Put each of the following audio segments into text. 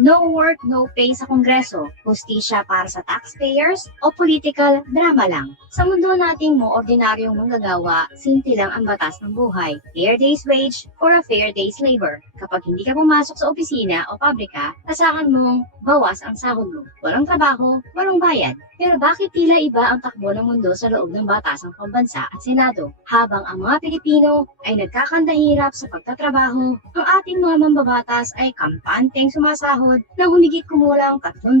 No work, no pay sa Kongreso, hustisya para sa taxpayers o political drama lang. Sa mundo nating mo ordinaryong manggagawa, simple lang ang batas ng buhay. Fair day's wage for a fair day's labor. Kapag hindi ka pumasok sa opisina o pabrika, tasakan mong bawas ang sahod mo. Walang trabaho, walang bayad. Pero bakit tila iba ang takbo ng mundo sa loob ng batasang pambansa at senado? Habang ang mga Pilipino ay nagkakandahirap sa pagtatrabaho, ang ating mga mambabatas ay kampanteng sumasahod na humigit kumulang 300,000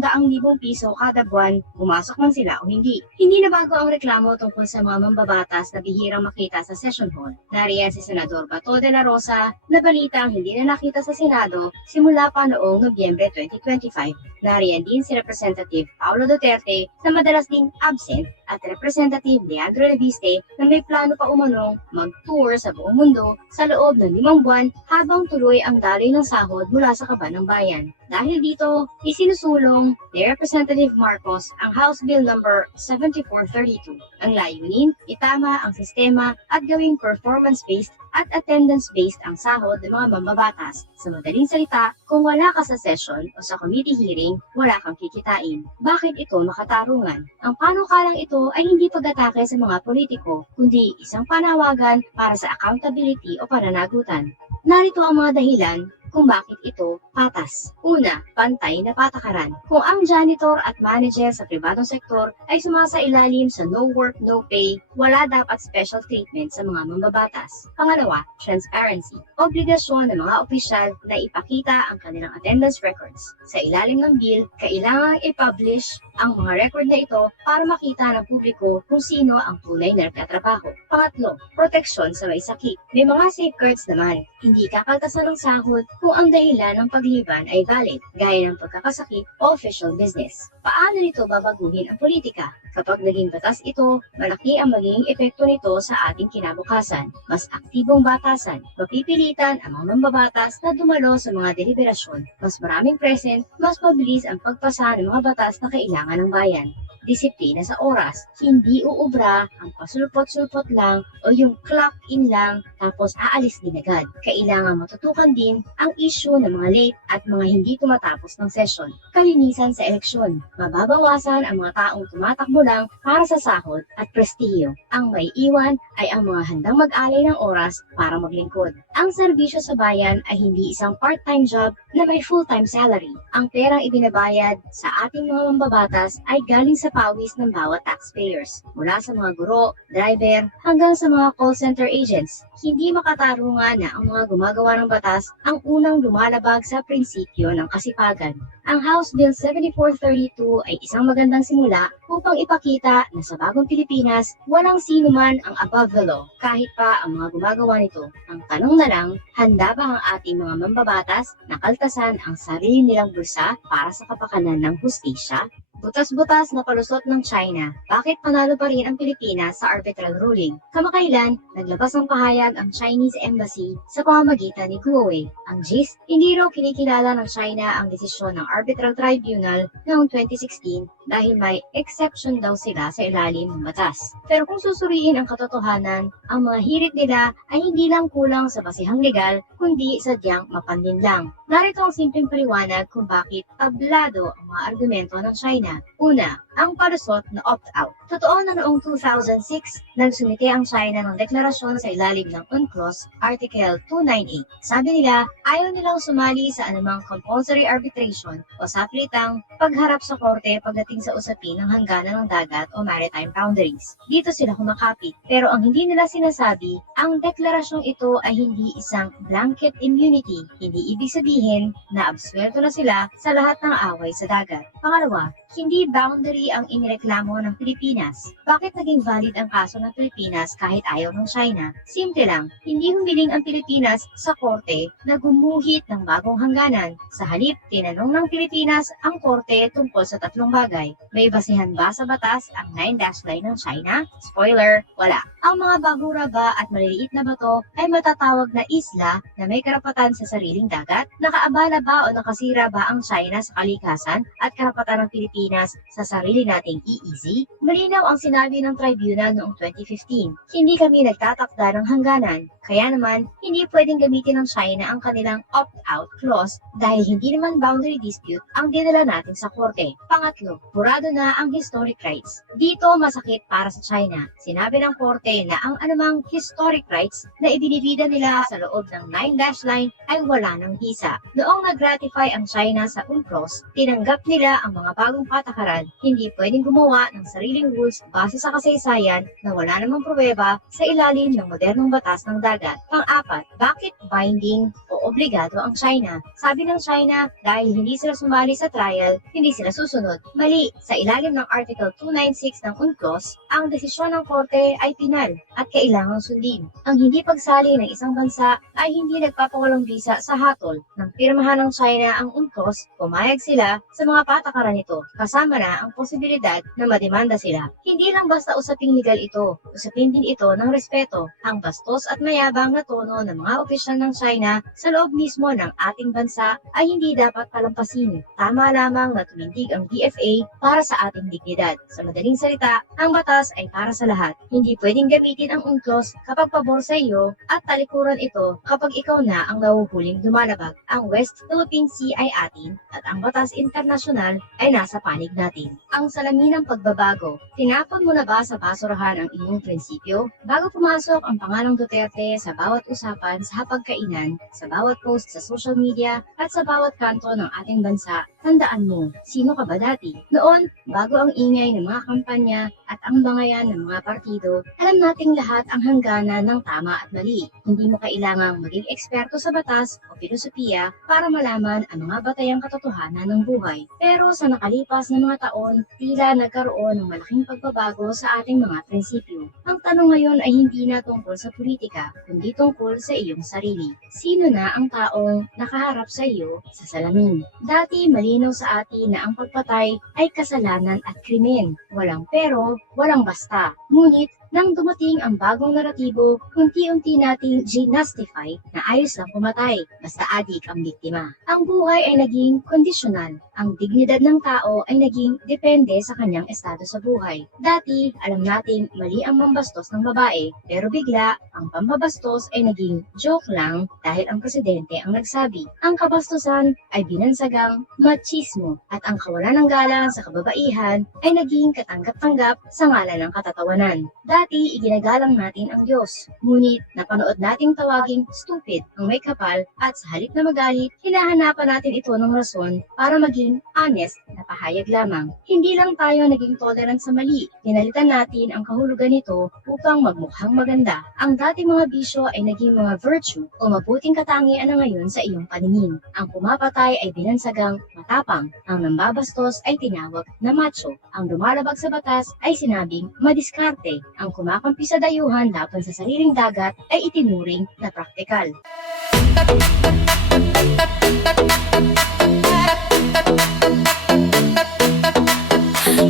piso kada buwan, pumasok man sila o hindi. Hindi na bago ang reklamo tungkol sa mga mambabatas na bihirang makita sa session hall. Nariyan si Senador Bato de la Rosa na balitang hindi na nakita sa Senado simula pa noong Nobyembre 2025. Nariyan din si Representative Paulo Duterte na madalas ding absent at Representative Leandro Leviste na may plano pa umanong mag-tour sa buong mundo sa loob ng 5 buwan habang tuloy ang daloy ng sahod mula sa kaban ng bayan. Dahil dito, isinusulong ni Representative Marcos ang House Bill number 7432. Ang layunin, itama ang sistema at gawing performance-based at attendance-based ang sahod ng mga mambabatas. Sa madaling salita, kung wala ka sa session o sa committee hearing, wala kang kikitain. Bakit ito makatarungan? Ang panukalang ito ay hindi pag-atake sa mga politiko, kundi isang panawagan para sa accountability o pananagutan. Narito ang mga dahilan kung bakit ito patas. Una, pantay na patakaran. Kung ang janitor at manager sa pribadong sektor ay sumasailalim sa no work, no pay, wala dapat special treatment sa mga mambabatas. Pangalawa, transparency. Obligasyon ng mga opisyal na ipakita ang kanilang attendance records. Sa ilalim ng bill, kailangang i-publish ang mga record na ito para makita ng publiko kung sino ang tunay na nagtatrabaho. Pangatlo, proteksyon sa may sakit. May mga safeguards naman. Hindi kakaltasan ng sahod kung ang dahilan ng pagliban ay valid, gaya ng pagkakasakit o official business. Paano nito babaguhin ang politika? Kapag naging batas ito, malaki ang magiging epekto nito sa ating kinabukasan. Mas aktibong batasan, mapipilitan ang mga mambabatas na dumalo sa mga deliberasyon. Mas maraming present, mas mabilis ang pagpasa ng mga batas na kailangan ng bayan. Disiplina sa oras, hindi uubra ang pasulpot-sulpot lang o yung clock in lang tapos aalis din agad. Kailangan matutukan din ang issue ng mga late at mga hindi tumatapos ng session. Kalinisan sa eleksyon, mababawasan ang mga taong tumatakbo lang para sa sahod at prestihiyo. Ang may iwan ay ang mga handang mag-alay ng oras para maglingkod. Ang serbisyo sa bayan ay hindi isang part-time job na may full-time salary. Ang perang ibinabayad sa ating mga mambabatas ay galing sa pawis ng bawat taxpayers, mula sa mga guro, driver, hanggang sa mga call center agents. Hindi makatarungan na ang mga gumagawa ng batas ang unang lumalabag sa prinsipyo ng kasipagan. Ang House Bill 7432 ay isang magandang simula upang ipakita na sa bagong Pilipinas, walang sino man ang above the law, kahit pa ang mga gumagawa nito. Ang tanong na lang, handa ba ang ating mga mambabatas na kaltasan ang sarili nilang bulsa para sa kapakanan ng hustisya? Butas-butas na palusot ng China. Bakit panalo pa rin ang Pilipinas sa arbitral ruling? Kamakailan, naglabas ng pahayag ang Chinese Embassy sa pamamagitan ni Huawei. Ang gist, hindi raw kinikilala ng China ang desisyon ng Arbitral Tribunal noong 2016 dahil may exception daw sila sa ilalim ng batas. Pero kung susuriin ang katotohanan, ang mga hirit nila ay hindi lang kulang sa basihang legal, kundi sadyang mapanlin lang. Narito ang simpleng paliwanag kung bakit tablado ang mga argumento ng China. Una, ang palusot na opt-out. Totoo na noong 2006, nagsumite ang China ng deklarasyon sa ilalim ng UNCLOS Article 298. Sabi nila, ayaw nilang sumali sa anumang compulsory arbitration o sapilitang pagharap sa korte pagdating sa usapin ng hangganan ng dagat o maritime boundaries. Dito sila kumakapit. Pero ang hindi nila sinasabi, ang deklarasyong ito ay hindi isang blanket immunity. Hindi ibig sabihin na absuelto na sila sa lahat ng away sa dagat. Pangalawa, hindi boundary ang inireklamo ng Pilipinas. Bakit naging valid ang kaso ng Pilipinas kahit ayaw ng China? Simple lang, hindi humiling ang Pilipinas sa korte na gumuhit ng bagong hangganan. Sa halip, tinanong ng Pilipinas ang korte tungkol sa tatlong bagay. May basihan ba sa batas ang 9-dash line ng China? Spoiler, wala. Ang mga bagura ba at maliliit na bato ay matatawag na isla na may karapatan sa sariling dagat? Nakaabala ba o nakasira ba ang China sa kalikasan at karapatan ng Pilipinas sa sarili Pinili nating EEZ? Malinaw ang sinabi ng tribunal noong 2015. Hindi kami nagtatakda ng hangganan, kaya naman hindi pwedeng gamitin ng China ang kanilang opt-out clause dahil hindi naman boundary dispute ang dinala natin sa korte. Pangatlo, burado na ang historic rights. Dito masakit para sa China. Sinabi ng korte na ang anumang historic rights na ibinibida nila sa loob ng 9-dash line ay wala ng visa. Noong nag-ratify ang China sa UNCLOS, tinanggap nila ang mga bagong patakaran, hindi pwedeng gumawa ng sariling rules base sa kasaysayan na wala namang pruweba sa ilalim ng modernong batas ng dagat. Pang-apat, bakit binding o obligado ang China? Sabi ng China, dahil hindi sila sumali sa trial, hindi sila susunod. Mali, sa ilalim ng Article 296 ng UNCLOS, ang desisyon ng korte ay pinal at kailangang sundin. Ang hindi pagsali ng isang bansa ay hindi nagpapawalang visa sa hatol. Nang pirmahan ng China ang UNCLOS, pumayag sila sa mga patakaran nito, kasama na ang posibilidad na mademanda sila. Hindi lang basta usaping legal ito, usapin din ito ng respeto. Ang bastos at mayabang na tono ng mga opisyal ng China sa loob mismo ng ating bansa ay hindi dapat palampasin. Tama lamang na tumindig ang DFA para sa ating dignidad. Sa madaling salita, ang batas ay para sa lahat. Hindi pwedeng gamitin ang UNCLOS kapag pabor sa iyo at talikuran ito kapag ikaw na ang nahuhuling lumalabag. Ang West Philippine Sea ay atin at ang batas internasyonal ay nasa panig natin. Ang salamin ng pagbabago. Tinapon mo na ba sa basurahan ang iyong prinsipyo? Bago pumasok ang pangalang Duterte sa bawat usapan sa hapagkainan, sa bawat post sa social media at sa bawat kanto ng ating bansa, tandaan mo, sino ka ba dati? Noon, bago ang ingay ng mga kampanya at ang bangayan ng mga partido, alam nating lahat ang hangganan ng tama at mali. Hindi mo kailangang maging eksperto sa batas o filosofiya para malaman ang mga batayang katotohanan ng buhay. Pero sa nakalipas na mga taon, tila nagkaroon ng malaking pagbabago sa ating mga prinsipyo. Ang tanong ngayon ay hindi na tungkol sa politika, kundi tungkol sa iyong sarili. Sino na ang taong nakaharap sa iyo sa salamin? Dati malinaw sa atin na ang pagpatay ay kasalanan at krimen. Walang pero, walang basta. Ngunit, nang dumating ang bagong naratibo, unti-unti nating ginastify na ayos lang pumatay, basta adik ang biktima. Ang buhay ay naging kondisyonal. Ang dignidad ng tao ay naging depende sa kanyang estado sa buhay. Dati, alam nating mali ang mambastos ng babae, pero bigla, ang pambabastos ay naging joke lang dahil ang presidente ang nagsabi. Ang kabastusan ay binansagang machismo at ang kawalan ng galang sa kababaihan ay naging katanggap-tanggap sa ngalan ng katatawanan. Dati, iginagalang natin ang Diyos. Ngunit, napanood nating tawaging stupid ang may kapal at sa halip na magalit, hinahanapan natin ito ng rason para maging honest na pahayag lamang. Hindi lang tayo naging tolerant sa mali. Pinalitan natin ang kahulugan nito upang magmukhang maganda. Ang dating mga bisyo ay naging mga virtue o mabuting katangian na ngayon sa iyong paningin. Ang pumapatay ay binansagang matapang. Ang nambabastos ay tinawag na macho. Ang lumalabag sa batas ay sinabing madiskarte. Ang kumakampi sa dayuhan laban sa sariling dagat ay itinuring na praktikal.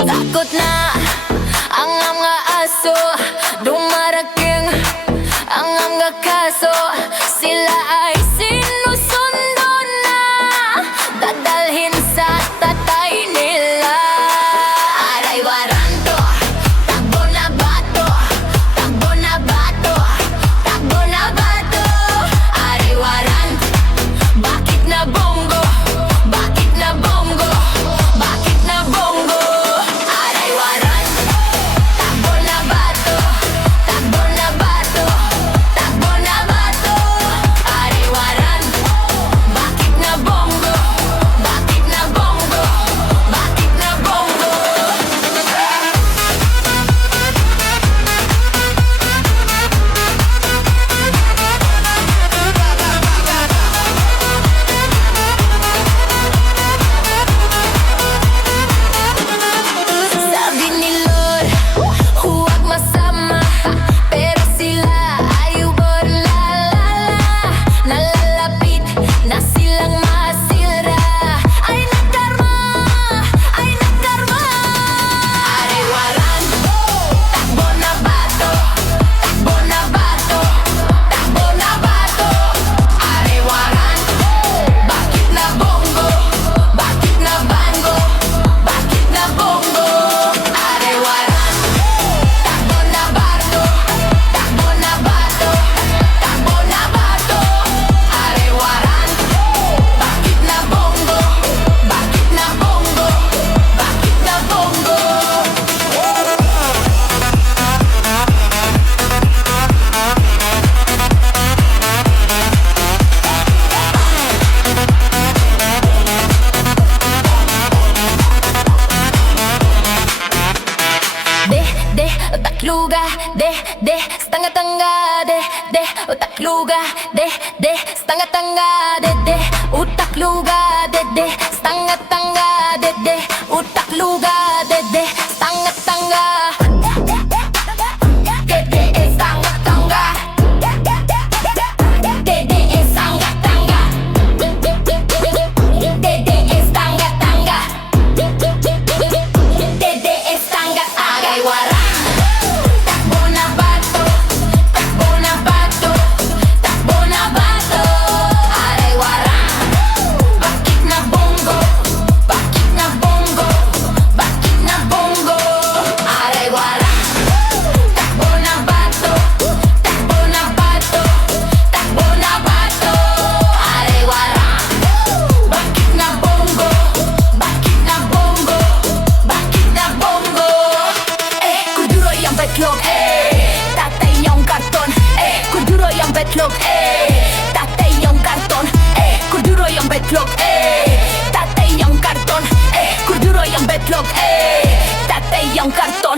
Takot na ang mga aso, dumarating ang mga kaso. Sila ay sinusundo na, dadalhin sa tatay nila. Aray waranto, takbo na bato, takbo na bato, takbo na bato. Aray waranto, bakit na bongo, bakit na bongo, bakit na bongo. Aray waranto, takbo na bato, takbo na bato, takbo na bato. Aray waranto, bakit na bongo, bakit na bongo, luga, de, stanga tanga, de, utak luga, de, stanga tanga, de, utak luga, de, stanga tanga, de, utak luga, de, stanga tanga. Tatay yung karton, kuduro yung betlog, tatay yung karton, kuduro yung betlog, tatay yung karton, kuduro yung betlog, tatay yung karton.